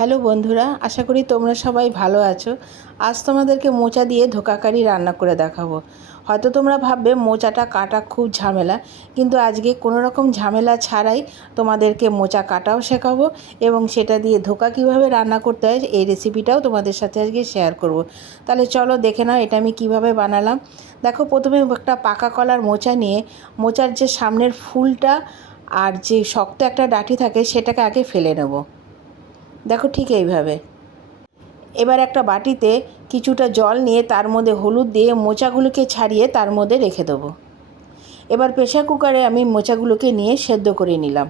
Hello বন্ধুরা, আশা করি তোমরা সবাই ভালো আছো। আজ তোমাদেরকে মোচা দিয়ে ধোকা কারি রান্না করে দেখাবো। হয়তো তোমরা ভাববে মোচাটা কাটা খুব ঝামেলা, কিন্তু আজকে কোনো রকম ঝামেলা ছাড়াই তোমাদেরকে মোচা কাটাও শেখাবো এবং সেটা দিয়ে ধোকা কীভাবে রান্না করতে হয় এই রেসিপিটাও তোমাদের সাথে আজকে শেয়ার করব। তাহলে চলো দেখে নাও এটা আমি কিভাবে বানালাম। দেখো, প্রথমে একটা পাকা কলার মোচা নিয়ে মোচার যে সামনের ফুলটা আর যে শক্ত একটা ডাঁটি থাকে সেটাকে আগে ফেলে নেব। দেখো ঠিক এইভাবে। এবার একটা বাটিতে কিছুটা জল নিয়ে তার মধ্যে হলুদ দিয়ে মোচাগুলোকে ছাড়িয়ে তার মধ্যে রেখে দেবো। এবার প্রেসার কুকারে আমি মোচাগুলোকে নিয়ে সেদ্ধ করে নিলাম।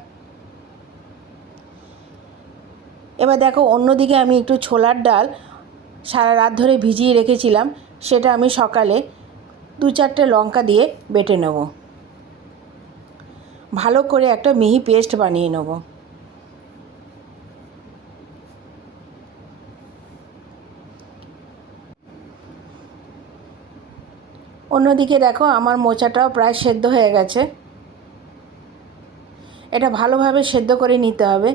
এবার দেখো, অন্যদিকে আমি একটু ছোলার ডাল সারা রাত ধরে ভিজিয়ে রেখেছিলাম, সেটা আমি সকালে 2-4টে লঙ্কা দিয়ে বেটে নেব। ভালো করে একটা মিহি পেস্ট বানিয়ে নেব। অন্যদিকে দেখো, আমার মোচাটাও প্রায় সেদ্ধ হয়ে গেছে। এটা ভালোভাবে সেদ্ধ করে নিতে হবে।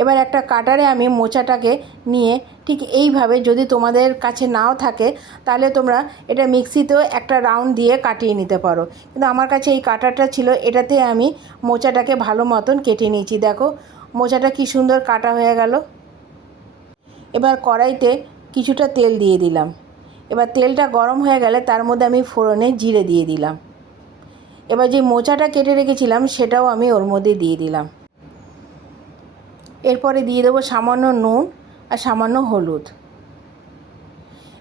এবার একটা কাটারে আমি মোচাটাকে নিয়ে ঠিক এইভাবে, যদি তোমাদের কাছে নাও থাকে তাহলে তোমরা এটা মিক্সিতেও একটা রাউন্ড দিয়ে কাটিয়ে নিতে পারো, কিন্তু আমার কাছে এই কাটারটা ছিল, এটাতে আমি মোচাটাকে ভালো মতন কেটে নিয়েছি। দেখো মোচাটা কি সুন্দর কাটা হয়ে গেল। এবার কড়াইতে কিছুটা তেল দিয়ে দিলাম। এবার তেলটা গরম হয়ে গেলে তার মধ্যে আমি ফোড়নে জিরে দিয়ে দিলাম। এবার যে মোচাটা কেটে রেখেছিলাম সেটাও আমি ওর মধ্যে দিয়ে দিলাম। এরপরে দিয়ে দেবো সামান্য নুন আর সামান্য হলুদ।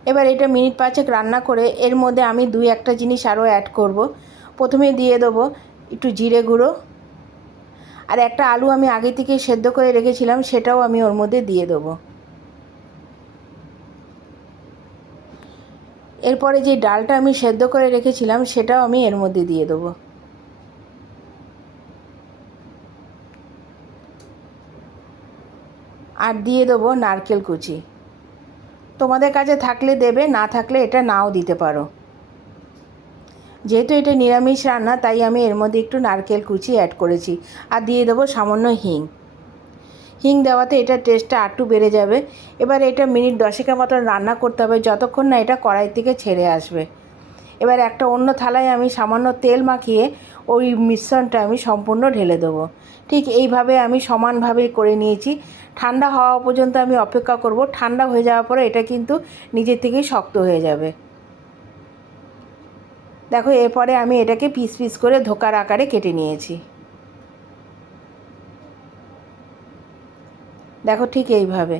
এবার এটা মিনিট 5 রান্না করে এর মধ্যে আমি 2-1টা জিনিস আরও অ্যাড করব। প্রথমে দিয়ে দেবো একটু জিরে গুঁড়ো, আর একটা আলু আমি আগে থেকে সেদ্ধ করে রেখেছিলাম সেটাও আমি ওর মধ্যে দিয়ে দেবো। এরপরে যে ডালটা আমি সেদ্ধ করে রেখেছিলাম সেটাও আমি এর মধ্যে দিয়ে দেবো। আর দিয়ে দেবো নারকেল কুচি। তোমাদের কাছে থাকলে দেবে, না থাকলে এটা নাও দিতে পারো। যেহেতু এটা নিরামিষ রান্না তাই আমি এর মধ্যে একটু নারকেল কুচি অ্যাড করেছি। আর দিয়ে দেবো সামান্য হিং। হিং দেওয়াতে এটার টেস্টটা আরটু বেড়ে যাবে। এবার এটা মিনিট 10 মতন রান্না করতে হবে, যতক্ষণ না এটা কড়াই থেকে ছেড়ে আসবে। এবার একটা অন্য থালায় আমি সামান্য তেল মাখিয়ে ওই মিশ্রণটা আমি সম্পূর্ণ ঢেলে দেবো। ঠিক এইভাবে আমি সমানভাবে করে নিয়েছি। ঠান্ডা হওয়া পর্যন্ত আমি অপেক্ষা করব। ঠান্ডা হয়ে যাওয়ার পরে এটা কিন্তু নিজে থেকেই শক্ত হয়ে যাবে। দেখো, এরপরে আমি এটাকে পিস পিস করে ধোকার আকারে কেটে নিয়েছি। দেখো ঠিক এইভাবে।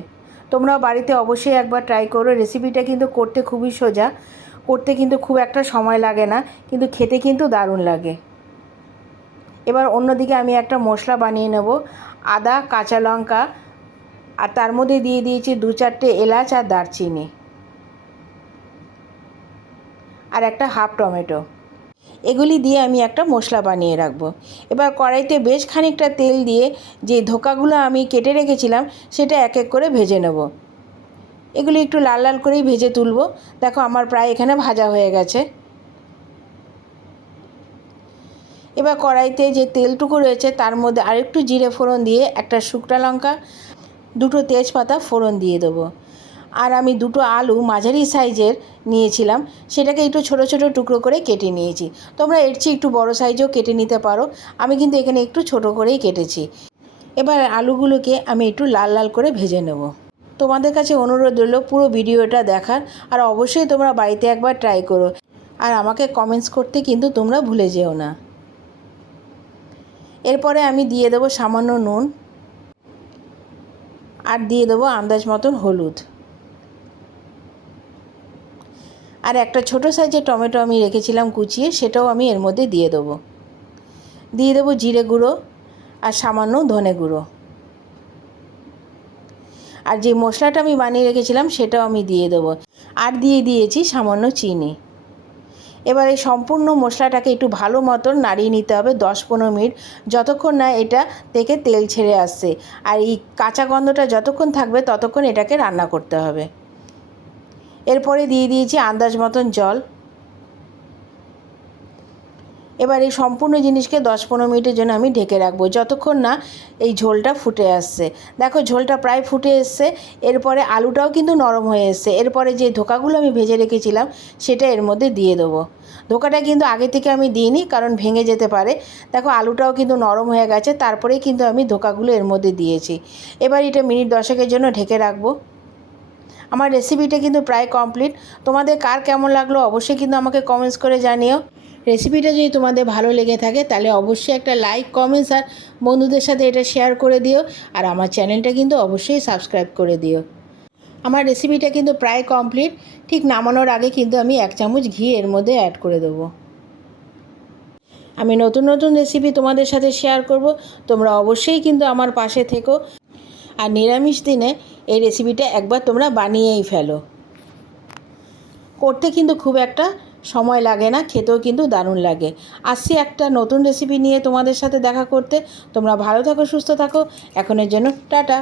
তোমরাও বাড়িতে অবশ্যই একবার ট্রাই করো। রেসিপিটা কিন্তু করতে খুবই সোজা, করতে কিন্তু খুব একটা সময় লাগে না, কিন্তু খেতে কিন্তু দারুণ লাগে। এবার অন্যদিকে আমি একটা মশলা বানিয়ে নেব। আদা, কাঁচা লঙ্কা, আর তার মধ্যে দিয়ে দিয়েছি 2-4টে এলাচ আর দারচিনি, আর একটা হাফ টমেটো। এগুলি দিয়ে আমি একটা মশলা বানিয়ে রাখবো। এবার কড়াইতে বেশ খানিকটা তেল দিয়ে যে ধোকাগুলো আমি কেটে রেখেছিলাম সেটা এক এক করে ভেজে নেব। এগুলি একটু লাল লাল করেই ভেজে তুলব। দেখো আমার প্রায় এখানে ভাজা হয়ে গেছে। এবার কড়াইতে যে তেলটুকু রয়েছে তার মধ্যে আরেকটু জিরে ফোড়ন দিয়ে একটা শুকনো লঙ্কা, 2টো তেজপাতা ফোড়ন দিয়ে দেবো। আর আমি 2টো আলু মাঝারি সাইজের নিয়েছিলাম, সেটাকে একটু ছোট ছোট টুকরো করে কেটে নিয়েছি। তোমরা এর চেয়ে একটু বড় সাইজও কেটে নিতে পারো, আমি কিন্তু এখানে একটু ছোট করেই কেটেছি। এবার আলুগুলোকে আমি একটু লাল লাল করে ভেজে নেব। তোমাদের কাছে অনুরোধ রইল পুরো ভিডিওটা দেখার, আর অবশ্যই তোমরা বাড়িতে একবার ট্রাই করো, আর আমাকে কমেন্টস করতে কিন্তু তোমরা ভুলে যেও না। এরপরে আমি দিয়ে দেবো সামান্য নুন, আর দিয়ে দেবো আন্দাজ মতন হলুদ, আর একটা ছোট সাইজের টমেটো আমি রেখেছিলাম কুচিয়ে, সেটাও আমি এর মধ্যে দিয়ে দেবো। দিয়ে দেবো জিরে গুঁড়ো আর সামান্য ধনে গুঁড়ো, আর যে মশলাটা আমি বানিয়ে রেখেছিলাম সেটাও আমি দিয়ে দেবো, আর দিয়ে দিয়েছি সামান্য চিনি। এবার এই সম্পূর্ণ মশলাটাকে একটু ভালো মতন নাড়িয়ে নিতে হবে 10-15 মিনিট, যতক্ষণ না এটা থেকে তেল ছেড়ে আসছে। আর এই কাঁচা গন্ধটা যতক্ষণ থাকবে ততক্ষণ এটাকে রান্না করতে হবে। এরপরে দিয়ে দিয়েছি আন্দাজ মতন জল। এবার এই সম্পূর্ণ জিনিসকে 10-15 মিনিটের জন্য আমি ঢেকে রাখবো, যতক্ষণ না এই ঝোলটা ফুটে আসছে। দেখো ঝোলটা প্রায় ফুটে এসছে। এরপরে আলুটাও কিন্তু নরম হয়ে এসছে। এরপরে যে ধোকাগুলো আমি ভেজে রেখেছিলাম সেটা এর মধ্যে দিয়ে দেবো। ধোকাটা কিন্তু আগে থেকে আমি দিইনি, কারণ ভেঙে যেতে পারে। দেখো আলুটাও কিন্তু নরম হয়ে গেছে, তারপরেই কিন্তু আমি ধোকাগুলো এর মধ্যে দিয়েছি। এবার এটা মিনিট 10-এর জন্য ঢেকে রাখবো। আমার রেসিপিটা কিন্তু প্রায় কমপ্লিট। তোমাদের কার কেমন লাগলো অবশ্যই কিন্তু আমাকে কমেন্টস করে জানিও। রেসিপিটা যদি তোমাদের ভালো লেগে থাকে তাহলে অবশ্যই একটা লাইক, কমেন্টস আর বন্ধুদের সাথে এটা শেয়ার করে দিও। আর আমার চ্যানেলটা কিন্তু অবশ্যই সাবস্ক্রাইব করে দিও। আমার রেসিপিটা কিন্তু প্রায় কমপ্লিট। ঠিক নামানোর আগে কিন্তু আমি 1 চামচ ঘি এর মধ্যে অ্যাড করে দেবো। আমি নতুন নতুন রেসিপি তোমাদের সাথে শেয়ার করব, তোমরা অবশ্যই কিন্তু আমার পাশে থেকো। আর নিরামিষ দিনে এই রেসিপিটা একবার তোমরা বানিয়েই ফেলো। করতে কিন্তু খুব একটা সময় লাগে না, খেতেও কিন্তু দারুণ লাগে। আসছি একটা নতুন রেসিপি নিয়ে তোমাদের সাথে দেখা করতে। তোমরা ভালো থাকো, সুস্থ থাকো। এখনের জন্য টাটা।